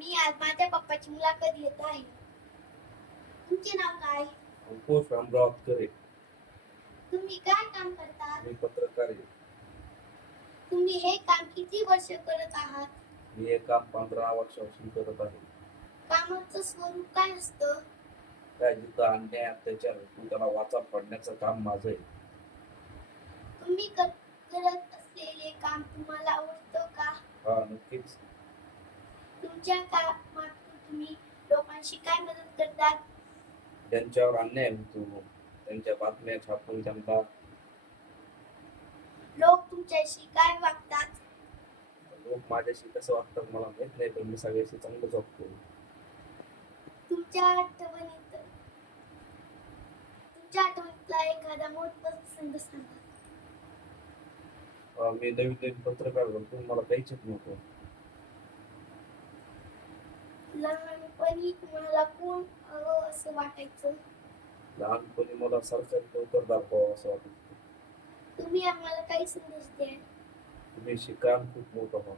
मी आज माझ्या पप्पाची मुलाखत घेत आहे. तुमचे नाव काय? अंकुश रामराव अतकरे तुम्ही काय काम करता? मी पत्रकार आहे. तुम्ही हे काम किती वर्ष करत आहात? मी हे काम पंधरा वर्षापासून करत आहे. कामाचं स्वरूप काय असतं? काय जिथं अन्याय अत्याचार होतो त्याला वाचा पडण्याचं काम माझं आहे. तुम्ही कर- करत असलेले काम तुम्हाला आवडतं का? हा नक्कीच. तुमच्या कामातून तुम्ही लोकांशी काय मदत करतात? ज्यांच्यावर अन्याय होतो. त्यांच्या बातम्या छापून त्यांना लोक तुमच्याशी काय वागतात? लोक माझ्याशी कसं वागतात मला माहीत नाही पण मी सगळ्याशी चांगलंच वागतो. तुमच्या आठवणीत तुमच्या आठवणीतला एखादा महत्त्वाचा प्रसंग सांगा. अं, मी नवीन नवीन पत्रकार बनतो मला काहीच येत नव्हतं. लहानपणी तुम्हाला कोण हवं असं वाटायचं? लहानपणी मला सरकारी नोकर दाखवावं असं वाटत होतं. तुम्ही आम्हाला काही संदेश द्या तुम्ही शिका आणि खूप मोठं व्हा.